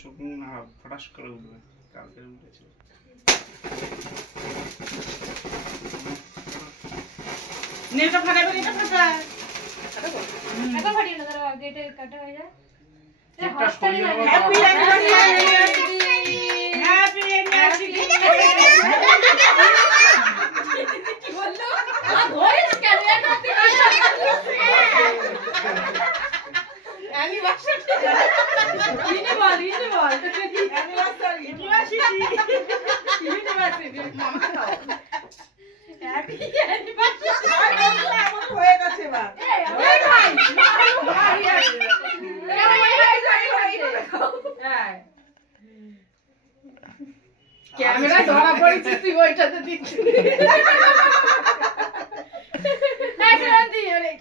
চোখ না ফটাস করে উঠবে, কালকে উঠেছিল। নেটা ফাটাবে, নেটা ফাটা। এখন ফাটিয়ে না, দাঁড়াও গেটে কাটা হয়ে যায়। একটা স্টোরি হবে। Happy anniversary, happy anniversary. কি বললো? আ ভয়েস কেন করতে অ্যানিভার্সারি ইনি বল অ্যানিভার্সারি ইউনিভার্সিটি মামা খাও হ্যাপি অ্যানিভার্সারি আমার হয়ে গেছে বা এই ভাই হ্যাঁ ক্যামেরা ধরা পড়েছে, তুই ওইটাতে দিচ্ছিস না সেটা দিয়ে রে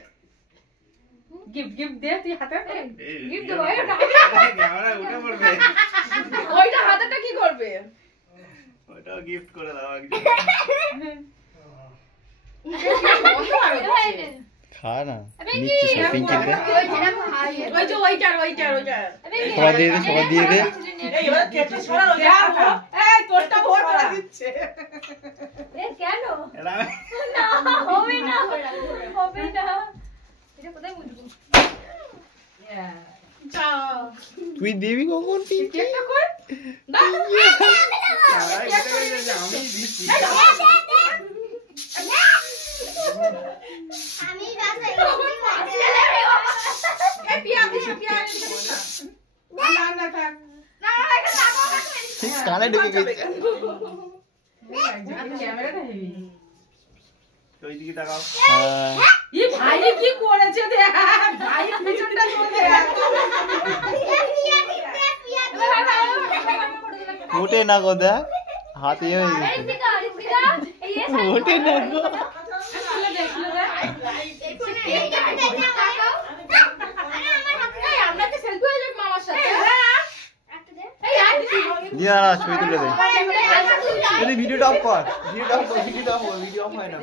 गिफ्ट दे তুই হাতে গিফট দেবো এটা ক্যামেরা উঠে পড়বে, ওইটা হাতেটা কি করবে? ওটাও গিফট করে দাও একজন। খা না নিচ্ছি সব পিঙ্কি দে ওই যে ওইটার সবাই দিয়ে দে, সবাই দিয়ে দে। এই এবার কেটে ছড়ালো যা এই তোরটা ভোর করে দিচ্ছে এ কেন এরা না হবে না হবে না, এটা কোথায় মুছবো? যা তুই দিবি কখন পিঙ্কি? কেটে কই না আমি দিচ্ছি। আমি বাসায় এই পিয়া না না থাক না এটা থাকো ঠিক কানে ঢুকে গেছে। ক্যামেরাটা হেভি ওই দিকে তাকাও। হ্যাঁ ই ভাই কি করেছে দে ভাই পিছনটা চলে ওঠে না গো, দেখ হাতে হয়ে গেছে। ঋতিকা ঋতিকা এই ওঠে না গো। আমরা কি সেলফি হয়ে যাব মামার সাথে দিয়ে না ছবি তুলে দে। ভিডিওটা অফ কর, ভিডিওটা অফ হয় না।